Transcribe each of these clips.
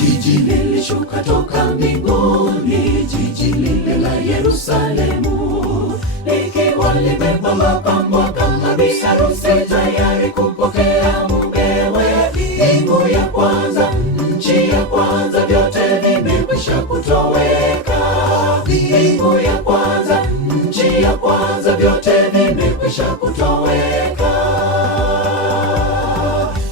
Jiji lilishuka toka mbinguni, jiji lile la Yerusalemu, likiwa limebeba mapambo kama biharusi tayari kumpokea mumewe. Mbingu ya kwanza, nchi ya kwanza, vyote vimekwisha kutoweka. Mbingu ya kwanza, nchi ya kwanza, vyote vimekwisha kutoweka.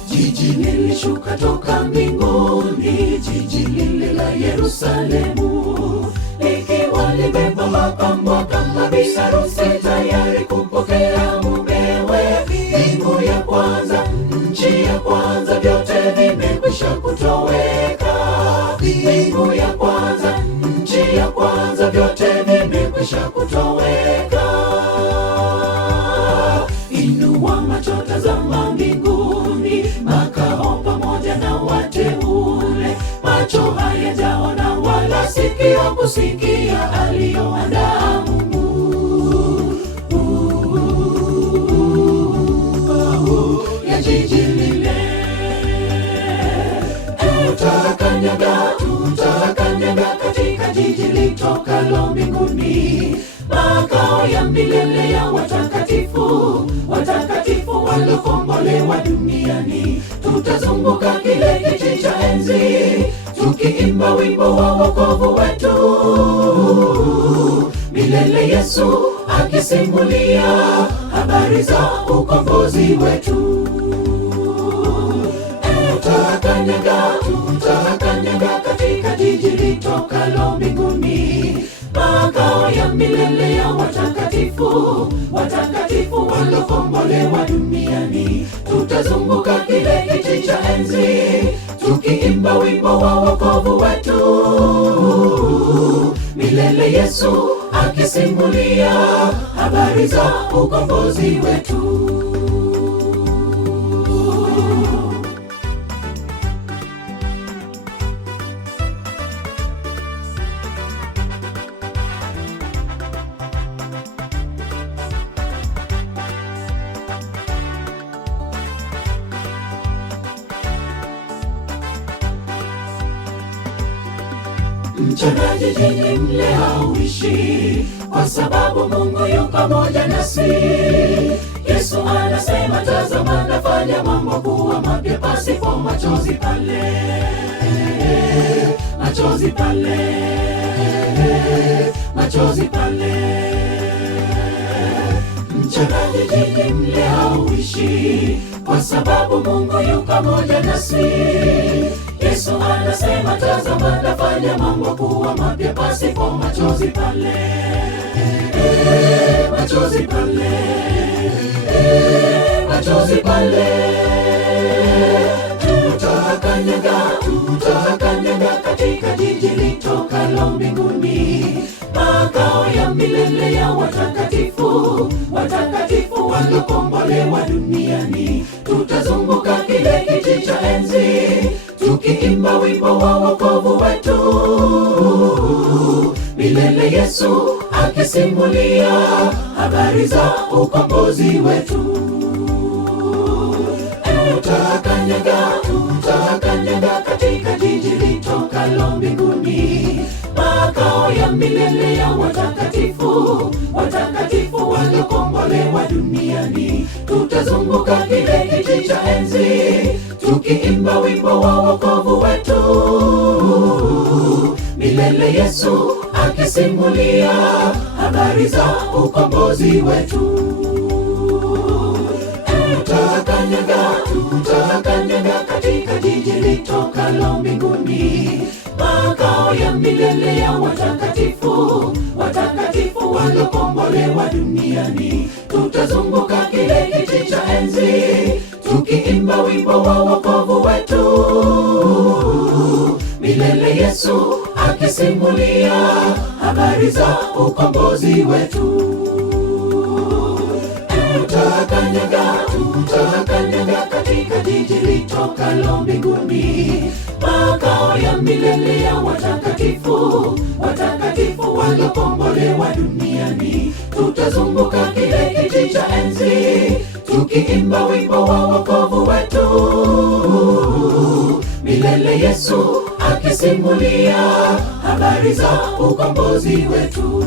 Jiji lilishuka toka mbinguni, jiji lile la Yerusalemu, likiwa limebeba mapambo kama biharusi tayari kumpokea mumewe. Mbingu ya kwanza, nchi ya kwanza, vyote vimekwisha kutoweka. Mbingu ya kwanza, nchi ya kwanza, vyote vimekwisha kutoweka. Inua macho, tazama mbinguni, makao pamoja na wateule. Macho hayajaona wala sikio kusikia aliyoandaa Mungu. Ya jiji lile tutakanyaga katika jiji litokalo mbinguni, makao ya milele ya watakatifu, watakatifu waliokombolewa duniani. Tutazunguka kile kiti cha enzi, tukiimba wimbo wa wokovu wetu, milele Yesu akisimulia habari za ukombozi wetu. Tutakanyaga katika jiji litokalo mbinguni, makao ya milele ya watakatifu, watakatifu waliokombolewa duniani. Tutazunguka kile kiti cha enzi, tukiimba wimbo wa wokovu wetu, milele Yesu akisimulia habari za ukombozi wetu. Mchana jijini mle hauishi, kwa sababu Mungu yu pamoja nasi. Yesu anasema, tazama nafanya mambo kuwa mapya, pasipo machozi pale, machozi pale, machozi pale. Mchana jijini mle hauishi, kwa sababu Mungu yu pamoja nasi. Yesu anasema, tazama nafanya mambo kuwa mapya, pasipo machozi pale, machozi pale, machozi pale. Tutakanyaga katika jiji litokalo mbinguni, makao ya milele ya watakatifu, watakatifu waliokombolewa duniani. Tutazunguka kile kiti cha enzi, tukiimba wimbo wa wokovu wetu, milele Yesu akisimulia habari za ukombozi wetu. Tutakanyaga katika jiji litokalo mbinguni, makao ya milele ya watakatifu, watakatifu waliokombolewa duniani. Tutazunguka kile kiti cha enzi, tukiimba wimbo wa wokovu wetu, milele Yesu akisimulia habari za ukombozi wetu. Tutakanyaga katika jiji litokalo mbinguni, makao ya milele ya watakatifu, watakatifu waliokombolewa duniani. Tutazunguka kile kiti cha enzi, tukiimba wimbo wa wokovu wetu, milele Yesu akisimulia habari za ukombozi wetu. Tutakanyaga katika jiji litokalo mbinguni, makao ya milele ya watakatifu, watakatifu waliokombolewa duniani. Tutazunguka kile kiti cha enzi, tukiimba wimbo wa wokovu wetu, milele Yesu tukisimulia habari za ukombozi wetu.